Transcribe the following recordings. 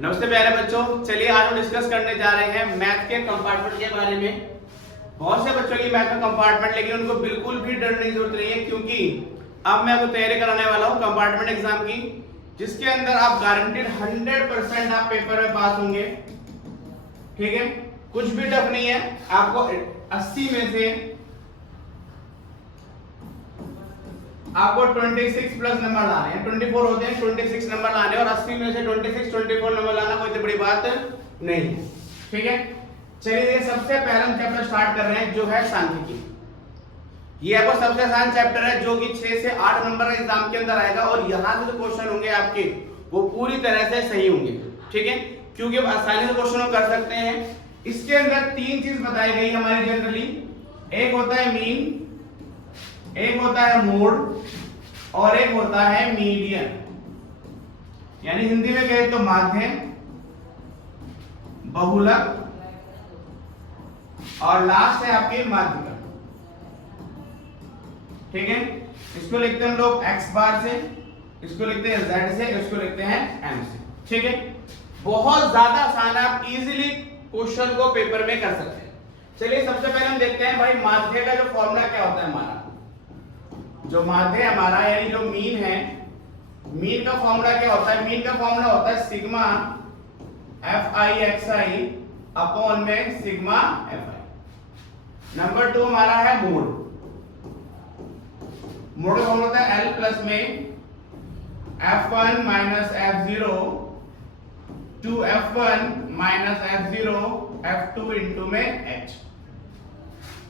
नमस्ते प्यारे बच्चों, चलिए आज हम डिस्कस करने जा रहे हैं मैथ के कंपार्टमेंट के बारे में। बहुत से बच्चों की मैथ में कंपार्टमेंट, लेकिन उनको बिल्कुल भी डरने की जरूरत नहीं है, क्योंकि अब मैं आपको तैयारी कराने वाला हूं कंपार्टमेंट एग्जाम की, जिसके अंदर आप गारंटेड 100% आप पेपर में पास होंगे। ठीक है, कुछ भी टफ नहीं है। आपको 80 में से आपको 26 प्लस नंबर लाने हैं। 24 होते हैं, 26 नंबर लाने और 80 में से 26 24 नंबर लाना कोई बड़ी बात नहीं है। ठीक है, चलिए सबसे पहले हम चैप्टर स्टार्ट कर रहे हैं, जो है सांख्यिकी। ये आपको सबसे आसान चैप्टर है, जो कि 6 से 8 नंबर का एग्जाम के अंदर आएगा, और यहां से जो क्वेश्चन होंगे आपके वो पूरी तरह से सही होंगे। ठीक है, क्योंकि आप आसानी से क्वेश्चन कर सकते हैं। इसके अंदर 3 चीज बताई गई हमारी जनरली। एक होता है मीन, एक होता है मोड, और एक होता है मीडियन, यानी हिंदी में कहे तो माध्य, बहुलक, और लास्ट है आपकी माध्यिका। ठीक है, इसको लिखते हैं हम लोग x बार से, इसको लिखते हैं z से, इसको लिखते हैं m से। ठीक है, बहुत ज्यादा आसान है, आप इजीली क्वेश्चन को पेपर में कर सकते हैं। चलिए सबसे पहले हम देखते हैं भाई माध्य का जो फॉर्मूला क्या होता है हमारा। जो माध्य हमारा यानी जो मीन है, मीन का फॉर्मूला क्या होता है? मीन का फॉर्मूला होता है सिग्मा fi अपॉन में सिग्मा fi। नंबर 2 हमारा है मोड। मोड का फॉर्मूला होता है l प्लस में f1 minus f0 to f1 minus f0 f2 into में h।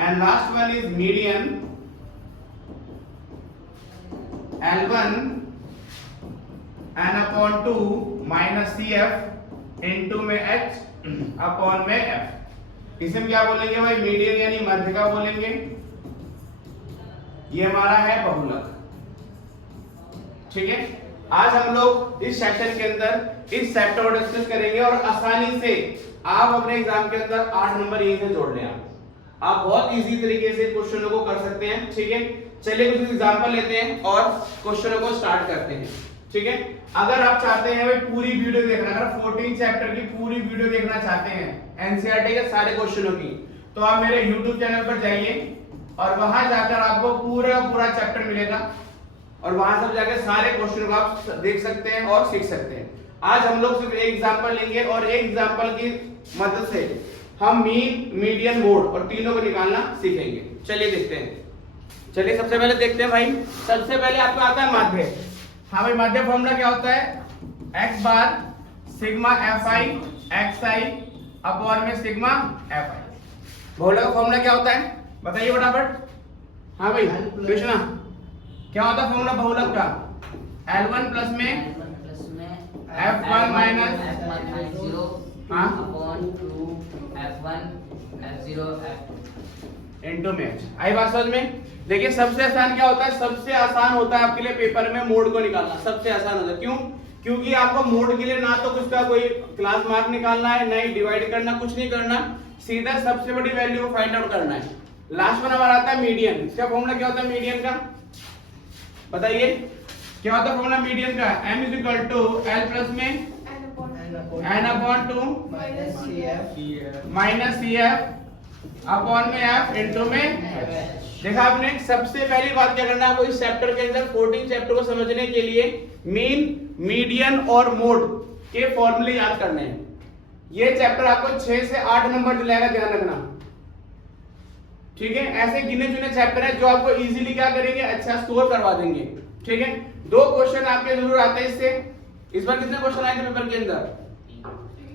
And last one is median, L1 n upon 2 minus CF into में H upon में F। इसे हम क्या बोलेंगे भाई? मीडियन यानी माध्यिका बोलेंगे। ये हमारा है बहुलक। ठीक है, आज हम लोग इस सेक्शन के अंदर इस चैप्टर को डिस्कस करेंगे, और आसानी से आप अपने एग्जाम के अंदर 8 नंबर यहीं से जोड़ लें। आप बहुत इजी तरीके से क्वेश्चनों को कर सकते हैं। ठीक है, चलिए कुछ एग्जांपल लेते हैं और क्वेश्चनों को स्टार्ट करते हैं। ठीक है, अगर आप चाहते हैं भाई पूरी वीडियो देखना, अगर 14 चैप्टर की पूरी वीडियो देखना चाहते हैं एनसीईआरटी के सारे क्वेश्चनों की, तो आप मेरे YouTube चैनल पर जाइए और वहां जाकर आपको पूरा चैप्टर मिलेगा, और वहां से जाकर सारे क्वेश्चन को आप देख सकते हैं और सीख सकते हैं। आज हम लोग सिर्फ एक एग्जाम्पल लेंगे, और एक एग्जाम्पल की मदद से हम मीन, मीडियन, मोड और तीनों को निकालना सीखेंगे। चलिए देखते हैं। चलिए सबसे पहले देखते हैं भाई, सबसे पहले आपको आता है माध्य। हाँ भाई, माध्य फॉर्मूला क्या होता है? x बार सिग्मा fi xi अपॉन में सिग्मा fi। बहुलक का फॉर्मूला क्या होता है बताइए फटाफट। हाँ भाई कृष्णा, क्या होता है फॉर्मूला बहुलक का? L1 प्लस में f1 माइनस हाँ अपॉन 2 f1 f0 इंटू में। आई बात समझ में? देखिए सबसे आसान क्या होता है? सबसे आसान होता है आपके लिए पेपर में मोड को निकालना, सबसे आसान होता है। क्यों? क्योंकि आपको मोड के लिए ना तो कुछ का कोई क्लास मार्क निकालना है, ना ही डिवाइड करना, कुछ नहीं करना, सीधा सबसे बड़ी वैल्यू को फाइंड आउट करना है। लास्ट वन हमारा आता है मीडियन। इसका फॉर्मूला क्या होता है मीडियन का? बताइए क्या होता है फॉर्मूला मीडियन का? m is equal to l plus में n upon 2 minus cf upon में f इंटू में। देखा आपने, सबसे पहली बात क्या करना है आपको इस चैप्टर के अंदर, 14 चैप्टर को समझने के लिए मीन, मीडियन और मोड के फॉर्मूले याद करने हैं। ये चैप्टर आपको 6 से 8 नंबर दिलाएगा, ध्यान रखना। ठीक है, ऐसे गिने चुने चैप्टर है जो आपको इजीली क्या करेंगे, अच्छा स्कोर करवा देंगे। ठीक है, 2 क्वेश्चन आपके जरूर आते हैं इससे। इस बार कितने क्वेश्चन आए थे पेपर के अंदर?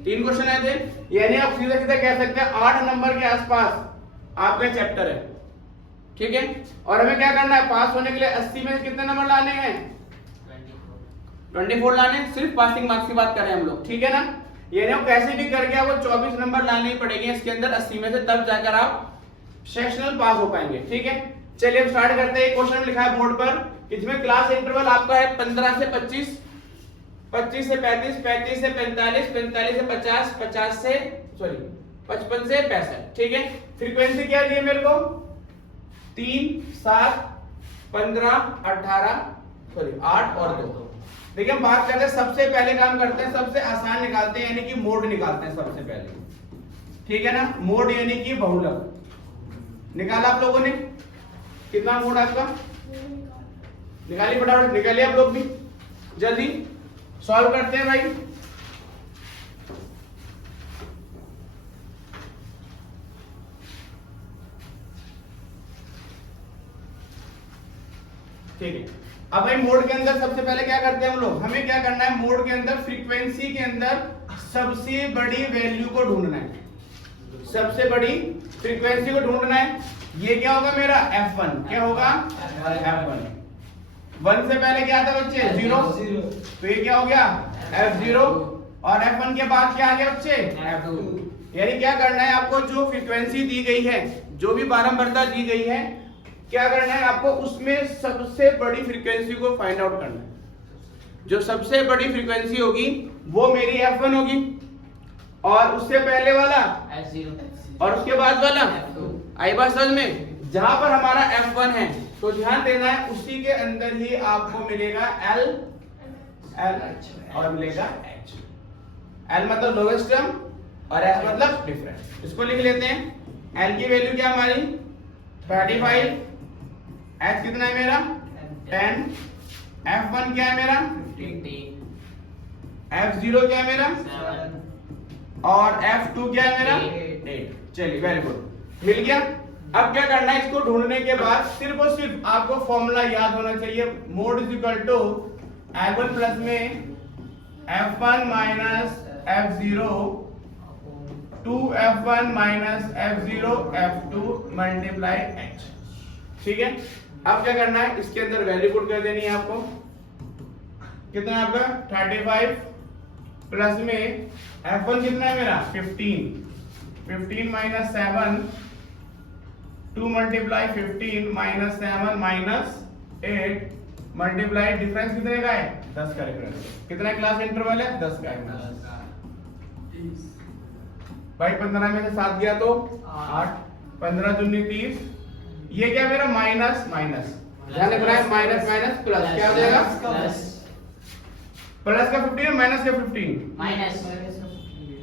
3 क्वेश्चन आए थे, यानी आप सीधा सीधा कह सकते हैं 8 नंबर के आसपास आपका चैप्टर है। ठीक है, और हमें क्या करना है? पास होने के लिए 80 में कितने नंबर लाने हैं? 24 लाने। सिर्फ पासिंग मार्क्स की बात करें हम लोग, ठीक है ना? यानी आप कैसे भी करके आपको 24 नंबर लाने ही पड़ेंगे इसके अंदर 80 में से, तब जाकर आप सेक्शनल पास हो पाएंगे। ठीक है, चलिए अब स्टार्ट करते हैं। क्वेश्चन लिखा है बोर्ड पर, इसमें क्लास इंटरवल आपका है 15 से 25, 25 से 35, 35 से 45, 45 से 50, 50 से 55 से 65। ठीक है, फ्रीक्वेंसी क्या दी है मेरे को? 3, 7, 15, 18 8 और 2। देखिए हम बात करते हैं, सबसे पहले काम करते हैं, सबसे आसान निकालते हैं, यानी कि मोड निकालते हैं सबसे पहले, ठीक है ना। मोड यानी कि बहुलक निकाला आप लोगों ने, कितना मोड आपका निकालिए, फटाफट निकालिए आप लोग भी, जल्दी सॉल्व करते हैं भाई। ठीक है, अब भाई मोड के अंदर सबसे पहले क्या करते हैं हम लोग, हमें क्या करना है, मोड के अंदर फ्रीक्वेंसी के अंदर सबसे बड़ी वैल्यू को ढूंढना है, सबसे बड़ी फ्रीक्वेंसी को ढूंढना है। ये क्या होगा मेरा F1, क्या होगा F1। 1 से पहले क्या था बच्चे, 0, तो ये क्या हो गया F0, और F1 के बाद क्या आ गया बच्चे, F2। यानी क्या करना है आपको, जो फ्रीक्वेंसी दी गई है, जो भी बारंबारता दी गई है, क्या करना है आपको, उसमें सबसे बड़ी फ्रीक्वेंसी को फाइंड आउट करना है। जो सबसे बड़ी फ्रीक्वेंसी होगी वो मेरी F1 होगी, और उससे पहले वाला F0, और उसके बाद वाला F2। आई बात समझ में, जहां पर हमारा F1 है तो ध्यान देना है उसी के अंदर ही आपको मिलेगा L और मिलेगा H। L मतलब लोवेस्ट टर्म और H मतलब डिफरेंस। इसको लिख लेते हैं, L की वैल्यू क्या हमारी 35, H कितना है मेरा 10, F1 क्या है मेरा 50, F0 क्या है मेरा 7, और F2 क्या है मेरा 8। चलिए वेरी गुड, मिल गया। अब क्या करना है, इसको ढूंढने के बाद सिर्फ और सिर्फ आपको फॉर्मूला याद होना चाहिए, mode is equal to F1 plus में F1 minus F0 2F1 minus F0 F2 multiply H। ठीक है, अब क्या करना है, इसके अंदर वैल्यू पुट कर देनी है आपको, कितना है आपका 35 प्लस में F1 कितना है मेरा 15 minus 7 2 multiply 15 minus 7 minus 8 multiply difference कितने का है 10 का डिफरेंस। कितना क्लास इंटरवल है 10 का है भाई। 15 में से 7 गया तो 8, 15 दूनी 30, ये क्या मेरा माइनस माइनस, ध्यान रखना है, माइनस माइनस प्लस क्या हो जाएगा, प्लस का 15 माइनस का 15 माइनस,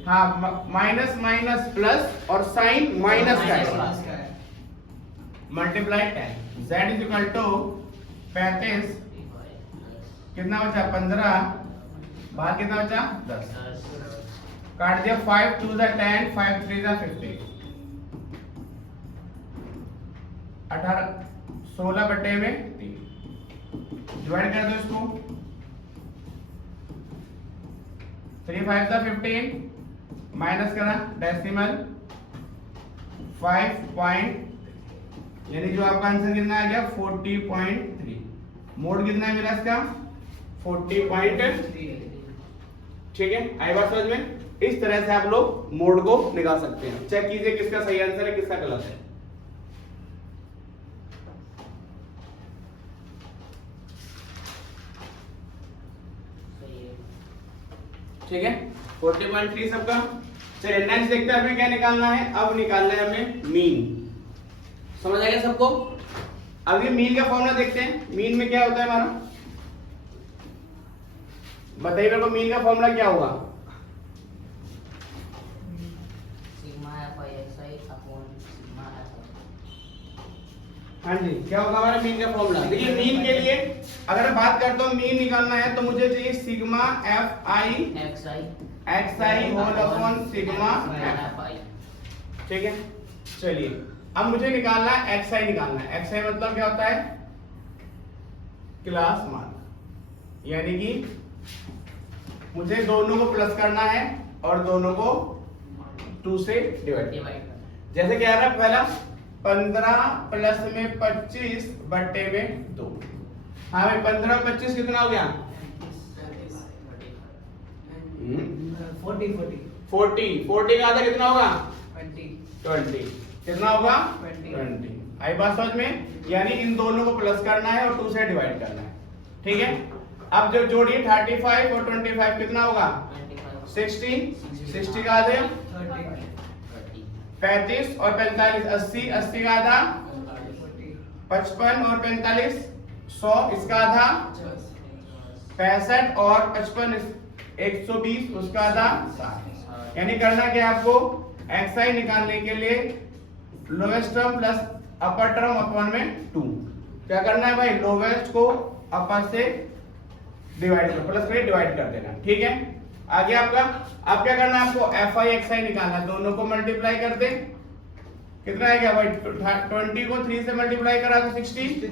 हाँ माइनस माइनस प्लस और साइन माइनस का है, multiply 10 z is equal to 35, कितना बचा 15, बाहर कितना बचा 10, काट दिया 5 2 ज़ा 10 5 3 ज़ा 15, 18 16 बटे में 3, डिवाइड कर दो इसको, 3 5 ज़ा 15 माइनस करा डेसिमल 5 पॉइंट, यानी जो आपका आंसर कितना आ गया 40.3। मोड कितना है मेरा इसका 40.3। ठीक है, आई बात समझ में। इस तरह से आप लोग मोड को निकाल सकते हैं। चेक कीजिए किसका सही आंसर है किसका गलत है। ठीक है, 40.3 सबका। चलिए नेक्स्ट देखते हैं, हमें क्या निकालना है, अब निकालना है हमें मीन। समझ आएगा सबको। अब ये मीन का फॉर्मूला देखते हैं, मीन में क्या होता है हमारा, बताइए मेरे को मीन का फॉर्मूला क्या होगा। हाँ जी, क्या होगा हमारा मीन का फॉर्मूला। देखिए मीन के लिए अगर मैं बात करता हूँ मीन निकालना है तो मुझे चाहिए sigma F I X I whole upon sigma F I. ठीक है, चलिए अब मुझे निकालना है एक्स आई निकालना है। एक्स आई मतलब क्या होता है क्लास मान, यानी कि मुझे दोनों को प्लस करना है और दोनों को 2 से डिवाइड। जैसे क्या है पहला 15 प्लस में 25 बटे में 2। हाँ भाई 15 और 25 कितना हो गया 40 का आधा कितना होगा 20 कितना होगा 20। आई बात समझ में, यानी इन दोनों को प्लस करना है और 2 से डिवाइड करना है। ठीक है, अब जो जोड़िए 35 और 25 कितना होगा 60 का आधा 35 और 45 80 का आधा 55 और 45 100 इसका आधा 65 और 55 120, उसका आधा 60। यानी करना क्या है आपको, xi निकालने के लिए लोवेस्ट टर्म प्लस अपर टर्म अपॉन में 2। क्या करना है भाई, लोवेस्ट को अपर से डिवाइड कर, प्लस में डिवाइड कर देना, ठीक है। आगे आपका, अब क्या करना है आपको, fi xi निकालना है, दोनों को मल्टीप्लाई कर दे, कितना आएगा भाई, 20 को 3 से मल्टीप्लाई करा तो 60,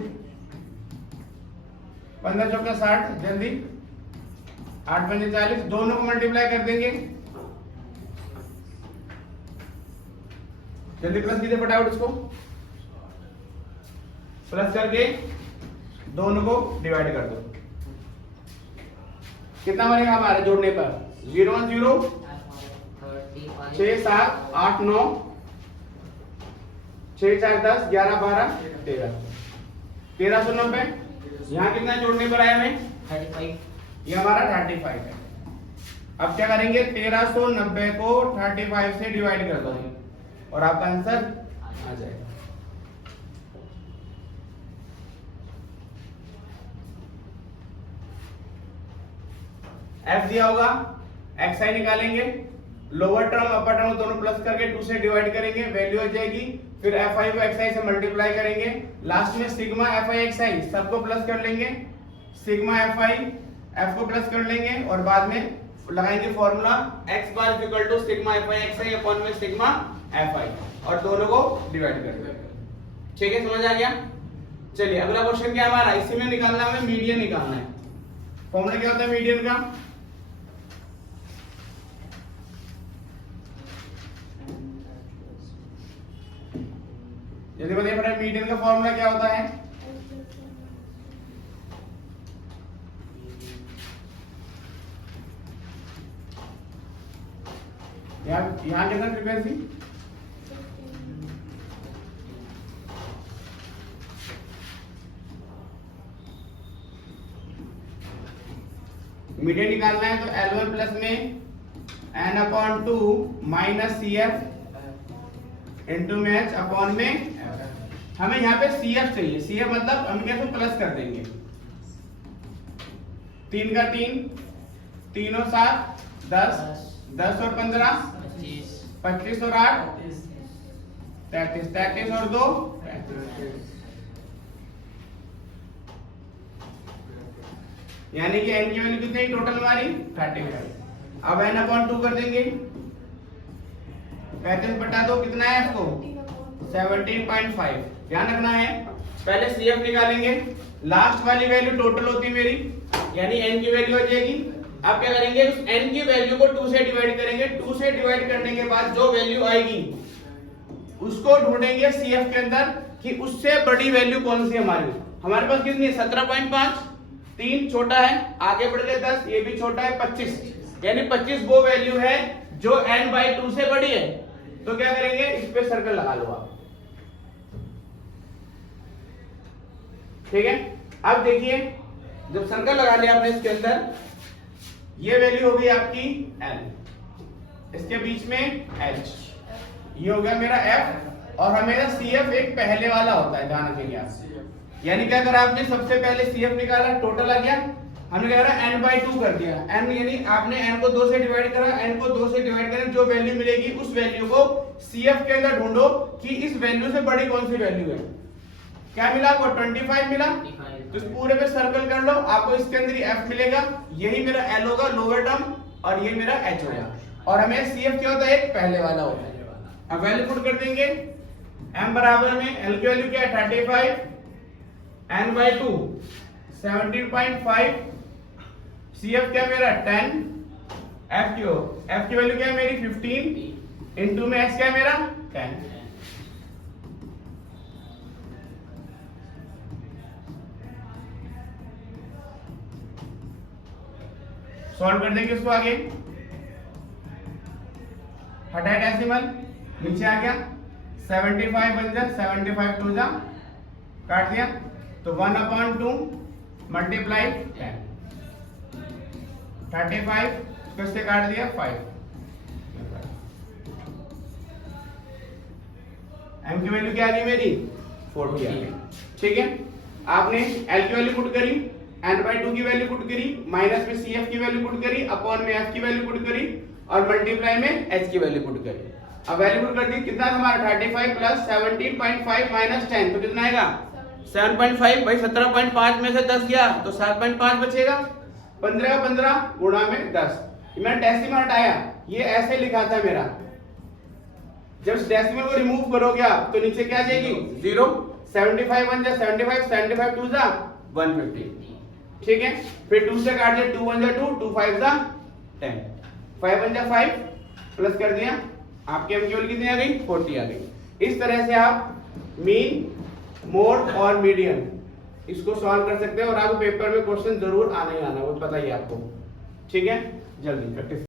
15 चौका 60, जल्दी 8 पंजे 40, दोनों को मल्टीप्लाई कर देंगे, जल्दी प्लस कीजिए फटाफट इसको, प्लस करके दोनों को डिवाइड कर दो, कितना बनेगा हमारे जोड़ने पर, 0 0 6 7 8 9 6 4 10 11 12 13 1390। यहाँ कितना जोड़ने पर आया हमें, 35। ये हमारा 35 है। अब क्या करेंगे, 1390 को 35 से डिवाइड कर दो और आपका आंसर आ जाएगा। f दिया होगा, xi निकालेंगे, लोअर टर्म अपर टर्म दोनों प्लस करके 2 से डिवाइड करेंगे, वैल्यू आ जाएगी, फिर fi को xi से मल्टीप्लाई करेंगे, लास्ट में सिग्मा fi xi सबको प्लस कर लेंगे, सिग्मा fi f को प्लस कर लेंगे और बाद में लगाएंगे formula x bar is equal to sigma fi xi upon में सिग्मा fi और दोनों को डिवाइड कर देंगे। ठीक है, समझ आ गया। चलिए अगला क्वेश्चन क्या हमारा, इसी में निकालना है, मीडियन निकालना है। फॉर्मूला क्या होता है मीडियन का, यदि बताइए बेटा मीडियन का फॉर्मूला क्या होता है, यहाँ कितना फ्रीक्वेंसी, मीडियन निकालना है तो L1 प्लस में n upon 2 minus CF into में h अपॉन में, हमें यहाँ पे CF चाहिए, CF मतलब हम क्या प्लस कर देंगे, 3 का 3 3 और 7 10 10 और 15 25 और 8 33 33 और 2 यानी कि n की वैल्यू कितनी टोटल हमारी 35। अब n अपॉन 2 कर देंगे, 35 बटा 2 कितना है आपको 17.5। ध्यान रखना है, पहले CF निकालेंगे, लास्ट वाली वैल्यू टोटल होती है मेरी, यानी n की वैल्यू हो जाएगी। अब क्या करेंगे, उस n की वैल्यू को 2 से डिवाइड करेंगे, 2 से डिवाइड करने के बाद जो वैल्यू आएगी उसको ढूंढेंगे CF के अंदर कि उससे बड़ी वैल्यू कौन सी हमारे पास कितनी है 17.5, 3 छोटा है, आगे बढ़ गए 10, ये भी छोटा है 25, यानी 25 वो वैल्यू है जो n/2 से बड़ी है। तो क्या करेंगे, इस पे सर्कल लगा लो आप, ठीक है। अब देखिए जब सर्कल लगा लिया आपने इसके अंदर, ये वैल्यू हो गई आपकी L, इसके बीच में H, ये हो गया मेरा F और हमें CF एक पहले वाला होता है, ध्यान रखिए आप। यानी क्या करा आपने, सबसे पहले CF निकाला, टोटल आ गया, हमने क्या करा n/2 कर दिया, n यानी आपने n को 2 से डिवाइड करा, n को 2 से डिवाइड करें, जो वैल्यू मिलेगी उस वैल्यू को CF के अंदर ढूंढो कि इस वैल्यू से बड़ी कौन सी वैल्यू है। क्या मिला आपको 25 मिला, तो इस पूरे पे सर्कल कर लो, आपको इसके अंदर ही F मिलेगा, यही मेरा L होगा लोअर टर्म और ये मेरा H होगा, और हमें CF क्या होता है, एक पहले वाला होता है। अब वैल्यू पुट कर देंगे, m बराबर में L की वैल्यू क्या है 35, n/2 17.5, CF क्या मेरा 10, F की वैल्यू क्या है मेरी 15 इंटू में H क्या है मेरा 10। सॉल्व कर देंगे इसको, आगे हटाए डेसिमल, नीचे आ गया 75 बन जा, 75 2 जा काट दिया, तो 1/2 मल्टीप्लाई 10, 35 इससे काट दिया 5, m की वैल्यू क्या आ गई मेरी 40 आ गई। ठीक है, आपने L की वैल्यू पुट करी, n/2 की वैल्यू पुट करी, माइनस में CF की वैल्यू पुट करी, अपॉन में F की वैल्यू पुट करी और मल्टीप्लाई में H की वैल्यू पुट करी। अब वैल्यू पुट कर दी, कितना हमारा 35 प्लस 17.5 माइनस 10 तो कितना आएगा 7.5। भाई 17.5 में से 10 गया तो 7.5 बचेगा। 15 का 15 गुणा में 10, मैंने डेसिमल हटाया, ये ऐसे लिखा था मेरा। जब डेसिमल को रिमूव करोगे आप तो नीचे क्या आ जाएगी 0। 75 1 जा 75, 75 2 जा 150, ठीक है। फिर 2 से काट दिया, 2 1 जा 2, 2 5 जा 10, 5 1 जा 5 प्लस कर दिया, आपके एम केवल कितनी आ गई 40 आ गई। इस तरह से आप मीन, मोड और मीडियन इसको सॉल्व कर सकते हैं और आपके पेपर में क्वेश्चन जरूर आना ही आना, वो पता ही आपको, ठीक है। जल्दी प्रैक्टिस